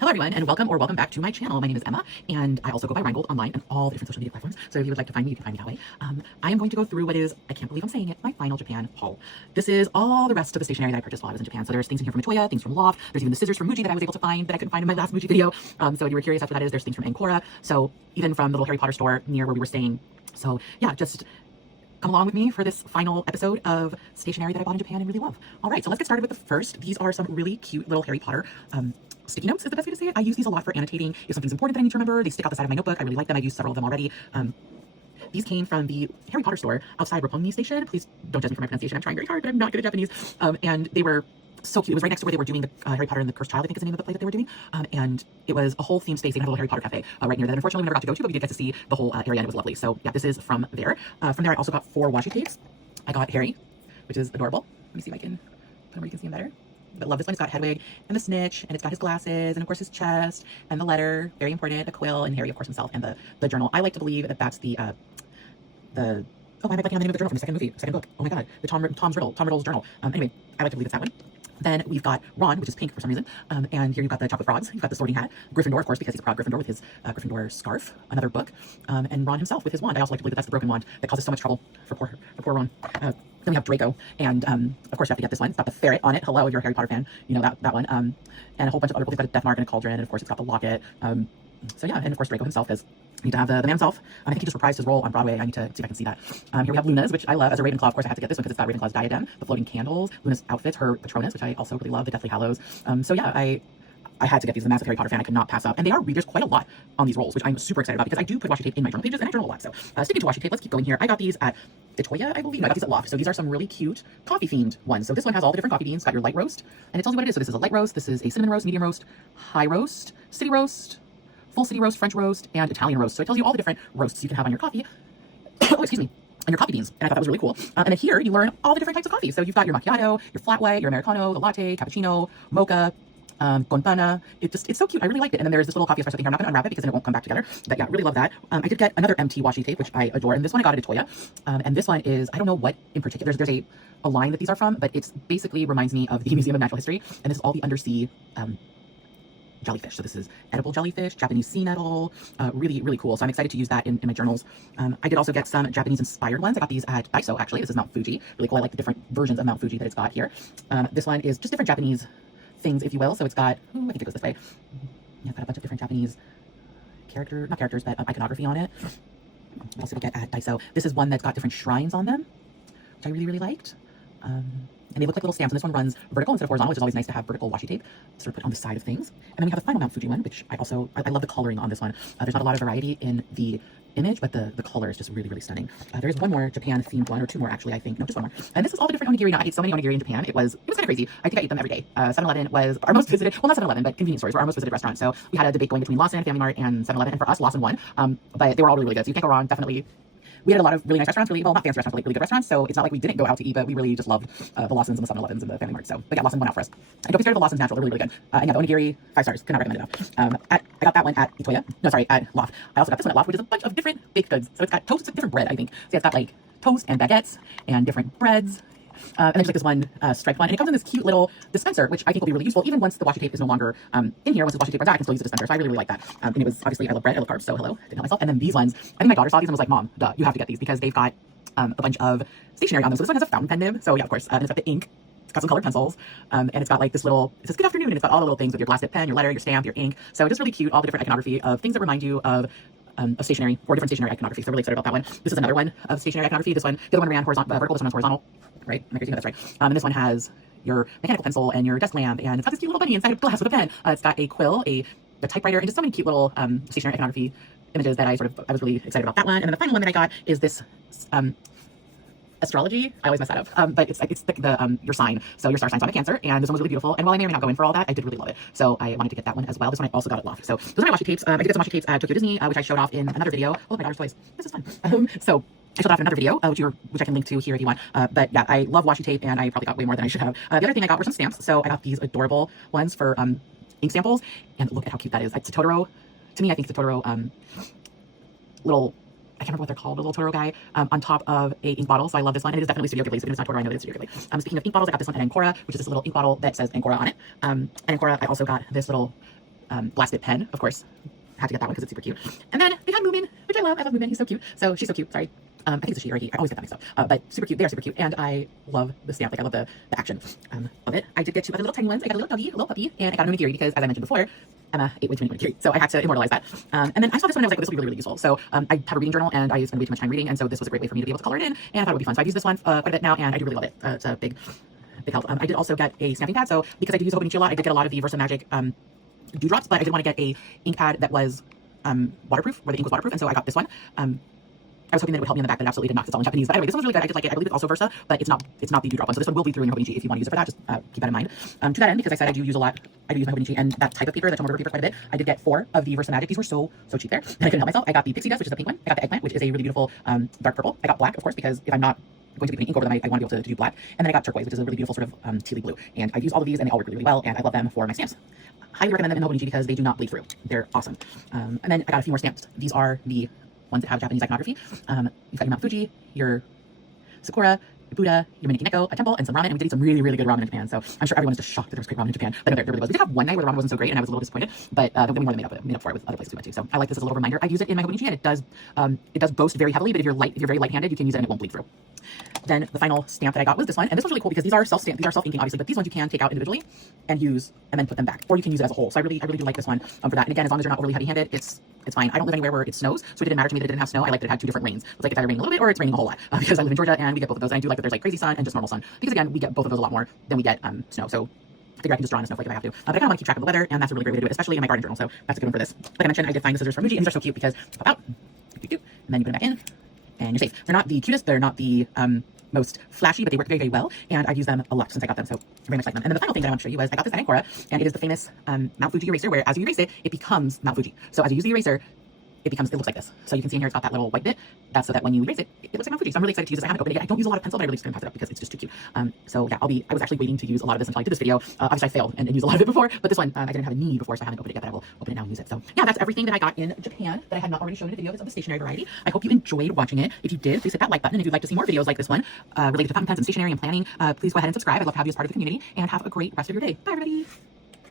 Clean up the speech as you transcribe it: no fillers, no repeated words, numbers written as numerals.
Hello everyone, and welcome or welcome back to my channel. My name is Emma, and I also go by Rheingold online on all the different social media platforms. So if you would like to find me, you can find me that way. I am going to go through what is, I can't believe I'm saying it, my final Japan haul. This is all the rest of the stationery that I purchased while I was in Japan. So there's things in here from Itoya, things from Loft. There's even the scissors from Muji that I was able to find that I couldn't find in my last Muji video. So if you were curious after that is, there's things from Ancora. So even from the little Harry Potter store near where we were staying. So yeah, just come along with me for this final episode of stationery that I bought in Japan and really love. All right, so let's get started with the first. These are some really cute little Harry Potter sticky notes is the best way to say it. I use these a lot for annotating if something's important that I need to remember. They stick out the side of my notebook. I really like them. I've used several of them already. These came from the Harry Potter store outside Roppongi Station. Please don't judge me for my pronunciation. I'm trying very hard, but I'm not good at Japanese. And they were so cute. It was right next to where they were doing the Harry Potter and the Cursed Child, I think is the name of the play that they were doing. And it was a whole themed space. They had a little Harry Potter cafe right near that. Unfortunately, we never got to go to, but we did get to see the whole area and it was lovely. So yeah, this is from there. From there, I also got 4 washi tapes. I got Harry, which is adorable. Let me see if I can put him where you can see him better. But love this one. It's got Hedwig and the snitch, and it's got his glasses, and of course his chest, and the letter, very important, a quill, and Harry, of course, himself, and the journal. I like to believe that that's the oh, why am I blanking on the name of the journal from the second book? Oh my god, the Tom Riddle's journal. Anyway, I like to believe it's that one. Then we've got Ron, which is pink for some reason. And here you've got the chocolate frogs. You've got the sorting hat. Gryffindor, of course, because he's a proud Gryffindor with his Gryffindor scarf. Another book. And Ron himself with his wand. I also like to believe that that's the broken wand that causes so much trouble for poor Ron. Then we have Draco. And of course, you have to get this one. It's got the ferret on it. Hello, if you're a Harry Potter fan, you know that one. And a whole bunch of other books. It's got a death mark and a cauldron. And of course, it's got the locket. So yeah, and of course, Draco himself does need to have the man himself. I think he just reprised his role on Broadway. I need to see if I can see that. Here we have Luna's, which I love. As a Ravenclaw, of course, I had to get this one because it's got Ravenclaw's diadem, the floating candles, Luna's outfits, her Patronus, which I also really love, the Deathly Hallows. So yeah, I had to get these. I'm a massive Harry Potter fan. I could not pass up. And they are readers quite a lot on these rolls, which I'm super excited about because I do put washi tape in my journal pages and I journal a lot. So sticking to washi tape, let's keep going here. I got these at Itoya, I believe. No, I got these at Loft. So these are some really cute coffee themed ones. So this one has all the different coffee beans. It's got your light roast and it tells you what it is. So this is a light roast. This is a cinnamon roast, medium roast, high roast, city roast, full city roast, French roast, and Italian roast. So it tells you all the different roasts you can have on your coffee. Oh, excuse me. And your coffee beans. And I thought that was really cool. And then here you learn all the different types of coffee. So you've got your macchiato, your flat white, your Americano, the latte, cappuccino, mocha, gonpana. It's so cute. I really liked it. And then there's this little coffee espresso thing here. I'm not going to unwrap it because then it won't come back together. But yeah, really love that. I did get another MT washi tape, which I adore. And this one I got at Itoya. And this one is, I don't know what in particular. There's a line that these are from, but it's basically reminds me of the Museum of Natural History. And this is all the undersea jellyfish. So this is edible jellyfish, Japanese sea nettle, really, really cool. So I'm excited to use that in my journals. I did also get some Japanese inspired ones. I got these at Daiso, actually. This is Mount Fuji. Really cool. I like the different versions of Mount Fuji that it's got here. This one is just different Japanese things, if you will. So it's got, I think it goes this way. Yeah, got a bunch of different Japanese not characters, but iconography on it. I also get at Daiso. This is one that's got different shrines on them, which I really, really liked. And they look like little stamps, and this one runs vertical instead of horizontal, which is always nice to have vertical washi tape sort of put on the side of things. And then we have the final Mount Fuji one, which I love the coloring on this one. There's not a lot of variety in the image, but the color is just really, really stunning. There's one more Japan themed one, or 2 more actually, I think. No, just 1 more. And this is all the different onigiri. Now, I ate so many onigiri in Japan. It was kind of crazy. I think I ate them every day. 7-Eleven was our most visited, well, not 7-Eleven, but convenience stores were our most visited restaurant. So we had a debate going between Lawson, Family Mart, and 7-Eleven. And for us, Lawson won. But they were all really, really good. So you can't go wrong. Definitely. We had a lot of really nice restaurants, well, not fancy restaurants, but like really good restaurants. So it's not like we didn't go out to eat, but we really just loved the Lawsons and the 7-Elevens and the Family Mart. So, but yeah, Lawson went out for us. And don't be scared of the Lawson's natural; they're really, really good. And yeah, the onigiri, 5 stars. Could not recommend it enough. I got that one at Itoya. No, sorry, at Loft. I also got this one at Loft, which is a bunch of different baked goods. So it's got toast, different bread, I think. So yeah, it's got like toast and baguettes and different breads. And then just like this one striped one. And it comes in this cute little dispenser, which I think will be really useful. Even once the washi tape is no longer in here, once the washi tape runs out, I can still use the dispenser. So I really, really like that. And it was, obviously, I love bread, I love carbs, so hello, didn't help myself. And then these ones, I think my daughter saw these and was like, Mom, duh, you have to get these because they've got a bunch of stationery on them. So this one has a fountain pen nib. So yeah, of course. And it's got the ink. It's got some colored pencils. And it's got like this little, it says good afternoon. And it's got all the little things with your glass tip pen, your letter, your stamp, your ink. So it's just really cute. All the different iconography of things that remind you of stationery or different stationery iconography. So I'm really excited about that one. This is another one of stationery iconography. This one, the other one ran horizontal, vertical. This one is horizontal. Right? Am I crazy? That's right. And this one has your mechanical pencil and your desk lamp. And it's got this cute little bunny inside of glass with a pen. It's got a quill, a typewriter, and just so many cute little stationery iconography images that I was really excited about that one. And then the final one that I got is this astrology. I always mess that up. But it's your sign. So your star sign. So I'm a Cancer, and this one was really beautiful. And while I may or may not go in for all that, I did really love it. So I wanted to get that one as well. This one I also got at Loft. So those are my washi tapes. I did get some washi tapes at Tokyo Disney, which I showed off in another video. Oh, my daughter's toys. This is fun. So I showed off in another video, which I can link to here if you want. But yeah, I love washi tape, and I probably got way more than I should have. The other thing I got were some stamps. So I got these adorable ones for ink samples, and look at how cute that is. It's a Totoro. To me, I think it's a Totoro little, I can't remember what they're called, a little Totoro guy on top of a ink bottle. So I love this one. And it is definitely Studio Ghibli. So if it's not Totoro, I know that it's Studio Ghibli. Speaking of ink bottles, I got this one at Ancora, which is this little ink bottle that says Ancora on it. And Ancora, I also got this little blasted pen, of course. Had to get that one because it's super cute. And then they had Moomin, which I love. I love Moomin. He's so cute. So she's so cute. Sorry. I think it's a she or a he. I always get that mixed up. But super cute. They are super cute. And I love the stamp. Like, I love the action of it. I did get two other little tiny ones. I got a little doggy, a little puppy, and I got a Moomin because, as I mentioned before, Emma ate way too many Moomin. So I had to immortalize that. And then I saw this one and I was like, this would be really, really useful. So I have a reading journal and I spend way too much time reading. And so this was a great way for me to be able to color it in. And I thought it would be fun. So I've used this one quite a bit now and I do really love it. It's a big help. I did also get a stamping pad. So because I do use Hobonichi a lot, I did get a lot of the Versa Magic dewdrops, but I did want to get a ink pad that was waterproof, where the ink was waterproof, and so I got this one. I was hoping that it would help me in the back, but it absolutely did not, 'cause it's all in Japanese. But anyway, this one's really good. I did like it. I believe it's also Versa, but it's not the dewdrop one. So this one will bleed through in your Hobonichi if you want to use it for that. Just keep that in mind. To that end, because I said I do use my Hobonichi and that type of paper, that tone paper quite a bit. I did get 4 of the Versa Magic. These were so cheap there that I couldn't help myself. I got the Pixie Dust, which is the pink one. I got the Eggplant, which is a really beautiful dark purple. I got black, of course, because if I'm not going to be putting ink over them, I want to be able to do black. And then I got turquoise, which is a really beautiful sort of tealy blue. And I've used all of these and they all work really, really well. And I love them for my stamps. Highly recommend them in Hobonichi because they do not bleed through. They're awesome. And then I got a few more stamps. These are the ones that have Japanese iconography. You've got your Mount Fuji, your Sakura, your Buddha, your Miniki Neko, a temple, and some ramen. And we did eat some really, really good ramen in Japan. So I'm sure everyone is just shocked that there was great ramen in Japan. But no, there really was. We did have one night where the ramen wasn't so great and I was a little disappointed. But then we more than made up for it with other places we went to. So I like this as a little reminder. I use it in my Hobonichi and it does boast very heavily, but if you're very light-handed, you can use it and it won't bleed through. Then the final stamp that I got was this one. And this one's really cool because these are self-inking, obviously, but these ones you can take out individually and use and then put them back. Or you can use it as a whole. So I really do like this one for that. And again, as long as you're not overly heavy-handed, it's fine. I don't live anywhere where it snows, so it didn't matter to me that it didn't have snow. I like that it had 2 different rains. It's like it's either raining a little bit or it's raining a whole lot. Because I live in Georgia and we get both of those. And I do like that there's like crazy sun and just normal sun. Because again, we get both of those a lot more than we get snow. So I figure I can just draw on a snowflake if I have to. But I kind of want to keep track of the weather, and that's a really great way to do it, especially in my garden journal. So that's a good one for this. Like I mentioned, I did find the scissors from Muji, and they're so cute because pop out, and then you put them back in, and you're safe. They're not the cutest, they're not the most flashy, but they work very, very well, and I've used them a lot since I got them, so I very much like them. And then the final thing that I want to show you was I got this at Ancora, and it is the famous Mount Fuji eraser, where as you erase it, it becomes Mount Fuji. So as you use the eraser, it looks like this. So you can see in here it's got that little white bit. That's so that when you erase it, it looks like Mount Fuji. So I'm really excited to use this. I haven't opened it yet. I don't use a lot of pencil, but I really just couldn't pass it up because it's just too cute. So yeah, I was actually waiting to use a lot of this until I did this video. Obviously I failed and used a lot of it before, but this one I didn't have a need before, so I haven't opened it yet, but I will open it now and use it. So yeah, that's everything that I got in Japan that I had not already shown in a video. It's of the stationery variety. I hope you enjoyed watching it. If you did, please hit that like button. And if you'd like to see more videos like this one related to fountain pens and stationery and planning, please go ahead and subscribe. I'd love to have you as part of the community, and have a great rest of your day. Bye everybody.